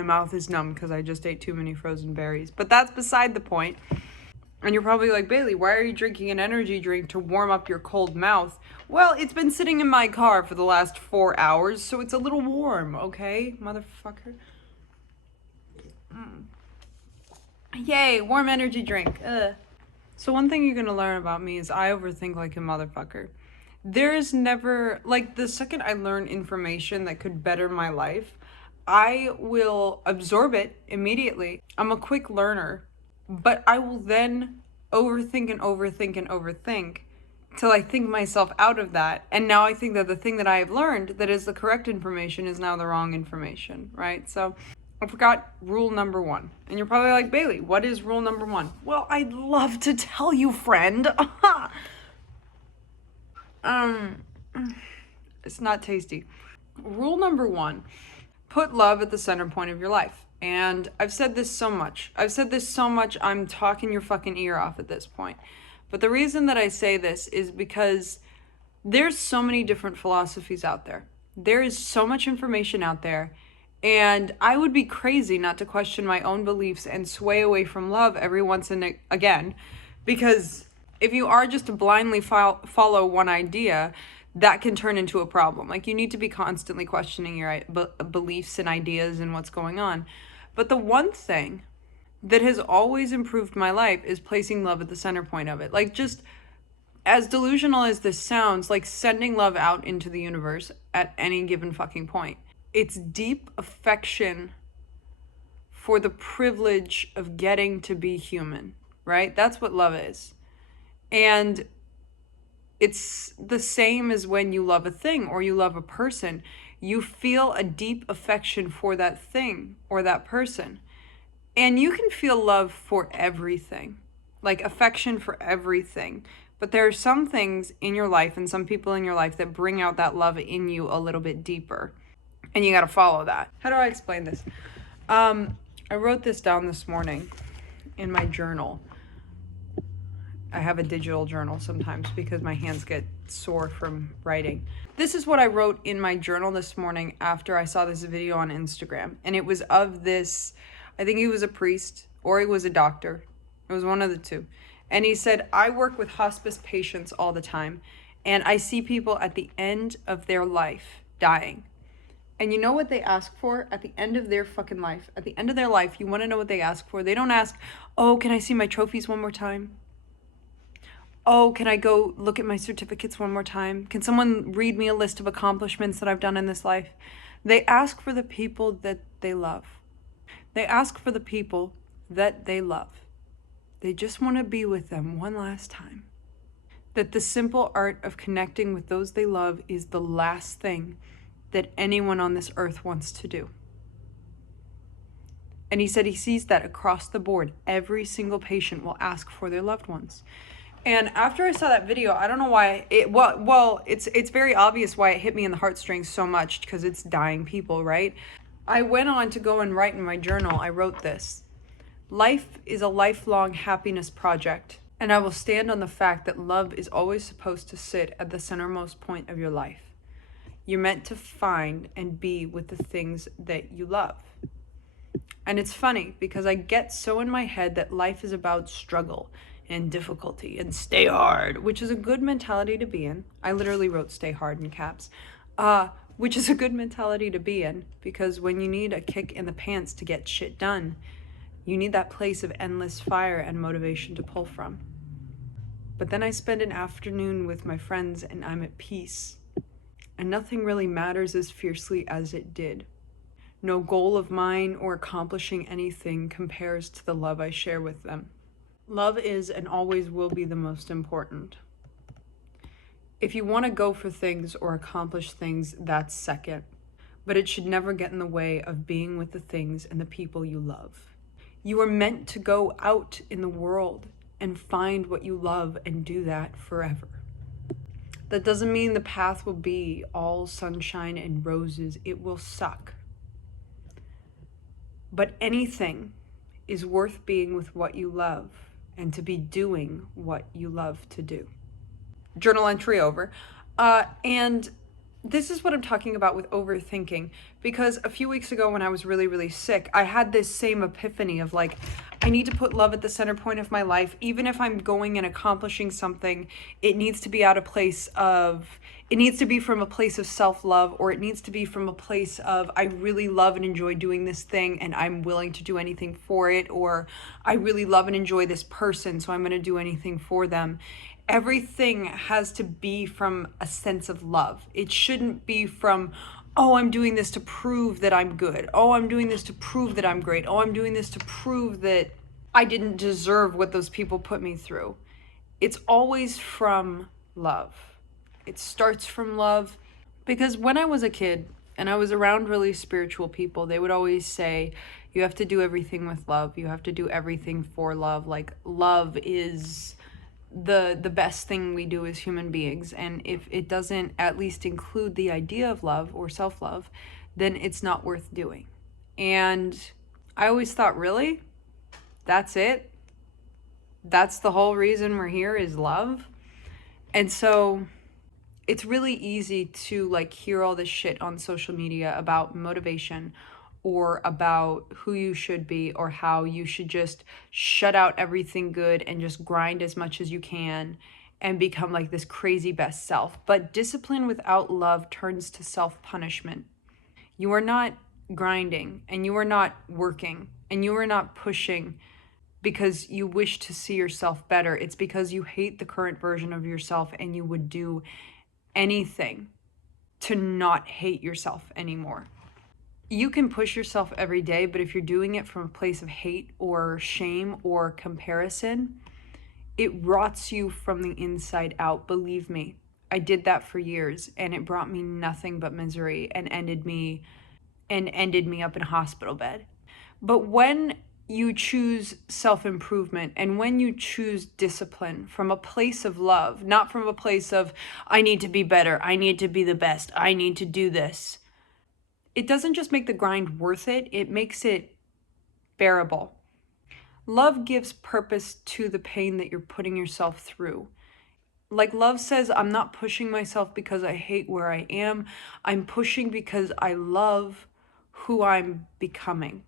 my mouth is numb because I just ate too many frozen berries. But that's beside the point. And you're probably like, Bailey, why are you drinking an energy drink to warm up your cold mouth? Well, it's been sitting in my car for the last 4 hours, so it's a little warm, okay, motherfucker? Yay, warm energy drink. So one thing you're gonna learn about me is I overthink like a motherfucker. There's never, like, the second I learn information that could better my life, I will absorb it immediately. I'm a quick learner, but I will then overthink and overthink and overthink till I think myself out of that. And now I think that the thing that I have learned that is the correct information is now the wrong information, right? So I forgot rule number 1. And you're probably like, Bailey, what is rule number 1? Well, I'd love to tell you, friend. It's not tasty. Rule number 1, put love at the center point of your life. And I've said this so much. I'm talking your fucking ear off at this point. But the reason that I say this is because there's so many different philosophies out there. There is so much information out there. And I would be crazy not to question my own beliefs and sway away from love every once and again. Because if you are just to blindly follow one idea, that can turn into a problem. Like, you need to be constantly questioning your beliefs and ideas and what's going on. But the one thing that has always improved my life is placing love at the center point of it. Like, just as delusional as this sounds, like sending love out into the universe at any given fucking point. It's deep affection for the privilege of getting to be human, right? That's what love is. And it's the same as when you love a thing or you love a person. You feel a deep affection for that thing or that person. And you can feel love for everything, like affection for everything. But there are some things in your life and some people in your life that bring out that love in you a little bit deeper. And you got to follow that. How do I explain this? I wrote this down this morning in my journal. I have a digital journal sometimes because my hands get sore from writing. This is what I wrote in my journal this morning after I saw this video on Instagram. And it was of this, I think he was a priest or he was a doctor. It was one of the two. And he said, I work with hospice patients all the time. And I see people at the end of their life dying. And you know what they ask for at the end of their fucking life? At the end of their life, you want to know what they ask for? They don't ask, oh, can I see my trophies one more time? Oh, can I go look at my certificates one more time? Can someone read me a list of accomplishments that I've done in this life? They ask for the people that they love. They ask for the people that they love. They just want to be with them one last time. That the simple art of connecting with those they love is the last thing that anyone on this earth wants to do. And he said he sees that across the board. Every single patient will ask for their loved ones. And after I saw that video, I don't know why it's very obvious why it hit me in the heartstrings so much, because it's dying people, right? I went on to go and write in my journal. I wrote this: life is a lifelong happiness project, and I will stand on the fact that love is always supposed to sit at the centermost point of your life. You're meant to find and be with the things that you love. And it's funny because I get so in my head that life is about struggle and difficulty and stay hard, which is a good mentality to be in. I literally wrote stay hard in caps, which is a good mentality to be in, because when you need a kick in the pants to get shit done, you need that place of endless fire and motivation to pull from. But then I spend an afternoon with my friends and I'm at peace. And nothing really matters as fiercely as it did. No goal of mine or accomplishing anything compares to the love I share with them. Love is and always will be the most important. If you want to go for things or accomplish things, that's second. But it should never get in the way of being with the things and the people you love. You are meant to go out in the world and find what you love and do that forever. That doesn't mean the path will be all sunshine and roses. It will suck. But anything is worth being with what you love and to be doing what you love to do. Journal entry over. And this is what I'm talking about with overthinking. Because a few weeks ago, when I was really, really sick, I had this same epiphany of like, I need to put love at the center point of my life. Even if I'm going and accomplishing something, it needs to be out of place of, it needs to be from a place of self love, or it needs to be from a place of, I really love and enjoy doing this thing and I'm willing to do anything for it, or I really love and enjoy this person, so I'm going to do anything for them. Everything has to be from a sense of love. It shouldn't be from, oh, I'm doing this to prove that I'm good. Oh, I'm doing this to prove that I'm great. Oh, I'm doing this to prove that I didn't deserve what those people put me through. It's always from love. It starts from love. Because when I was a kid and I was around really spiritual people, they would always say, you have to do everything with love. You have to do everything for love. Like, love is the best thing we do as human beings, and if it doesn't at least include the idea of love or self-love, then it's not worth doing. And I always thought, really, that's it, that's the whole reason we're here, is love? And so it's really easy to like hear all this shit on social media about motivation, or about who you should be, or how you should just shut out everything good and just grind as much as you can and become like this crazy best self. But discipline without love turns to self-punishment. You are not grinding, and you are not working, and you are not pushing because you wish to see yourself better. It's because you hate the current version of yourself and you would do anything to not hate yourself anymore. You can push yourself every day, but if you're doing it from a place of hate or shame or comparison, it rots you from the inside out. Believe me, I did that for years, and it brought me nothing but misery and ended me up in a hospital bed. But when you choose self-improvement, and when you choose discipline from a place of love, not from a place of, I need to be better, I need to be the best, I need to do this, it doesn't just make the grind worth it, it makes it bearable. Love gives purpose to the pain that you're putting yourself through. Like, love says, I'm not pushing myself because I hate where I am. I'm pushing because I love who I'm becoming.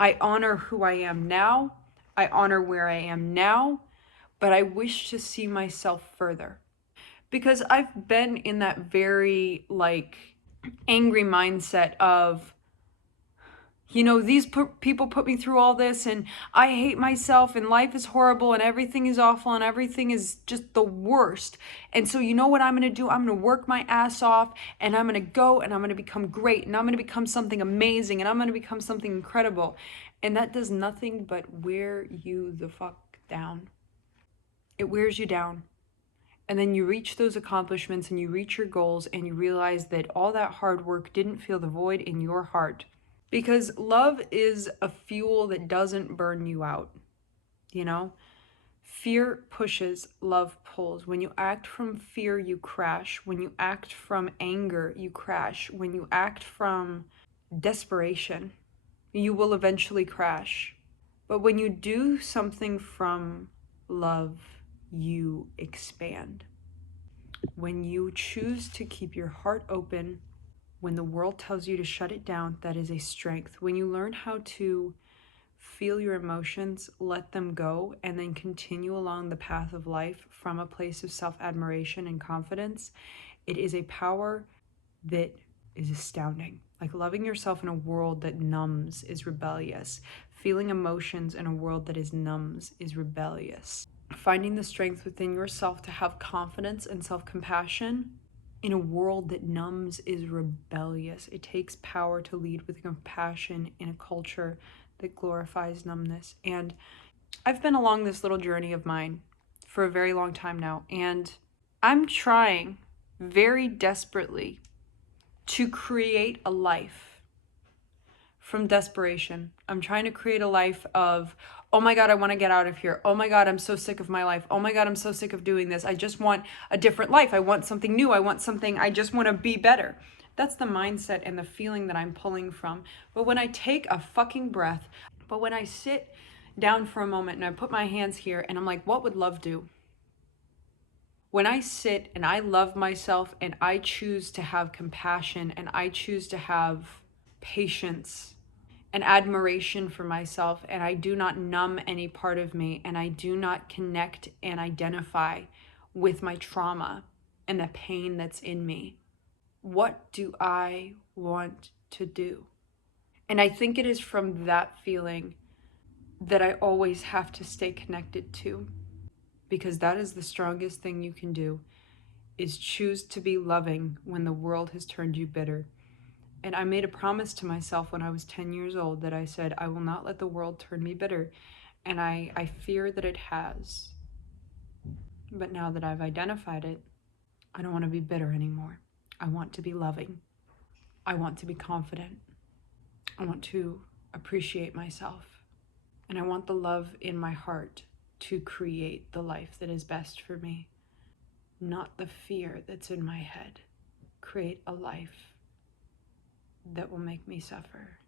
I honor who I am now. I honor where I am now, but I wish to see myself further. Because I've been in that very, like, angry mindset of, these people put me through all this, and I hate myself, and life is horrible, and everything is awful, and everything is just the worst. And so you know what I'm going to do? I'm going to work my ass off, and I'm going to go, and I'm going to become great, and I'm going to become something amazing, and I'm going to become something incredible. And that does nothing but wear you the fuck down. It wears you down. And then you reach those accomplishments, and you reach your goals, and you realize that all that hard work didn't fill the void in your heart. Because love is a fuel that doesn't burn you out, Fear pushes, love pulls. When you act from fear, you crash. When you act from anger, you crash. When you act from desperation, you will eventually crash. But when you do something from love, you expand. When you choose to keep your heart open, when the world tells you to shut it down, that is a strength. When you learn how to feel your emotions, let them go, and then continue along the path of life from a place of self-admiration and confidence, it is a power that is astounding. Like, loving yourself in a world that numbs is rebellious. Feeling emotions in a world that is numbs is rebellious. Finding the strength within yourself to have confidence and self-compassion in a world that numbs is rebellious. It takes power to lead with compassion in a culture that glorifies numbness. And I've been along this little journey of mine for a very long time now, and I'm trying very desperately to create a life from desperation. I'm trying to create a life of, oh my God, I want to get out of here. Oh my God, I'm so sick of my life. Oh my God, I'm so sick of doing this. I just want a different life. I want something new. I just want to be better. That's the mindset and the feeling that I'm pulling from. But when I take a fucking breath, but when I sit down for a moment and I put my hands here and I'm like, what would love do? When I sit and I love myself and I choose to have compassion and I choose to have patience and admiration for myself, and I do not numb any part of me, and I do not connect and identify with my trauma and the pain that's in me, what do I want to do? And I think it is from that feeling that I always have to stay connected to, because that is the strongest thing you can do, is choose to be loving when the world has turned you bitter. And I made a promise to myself when I was 10 years old that I said, I will not let the world turn me bitter. And I fear that it has. But now that I've identified it, I don't want to be bitter anymore. I want to be loving. I want to be confident. I want to appreciate myself. And I want the love in my heart to create the life that is best for me, not the fear that's in my head. Create a life that will make me suffer.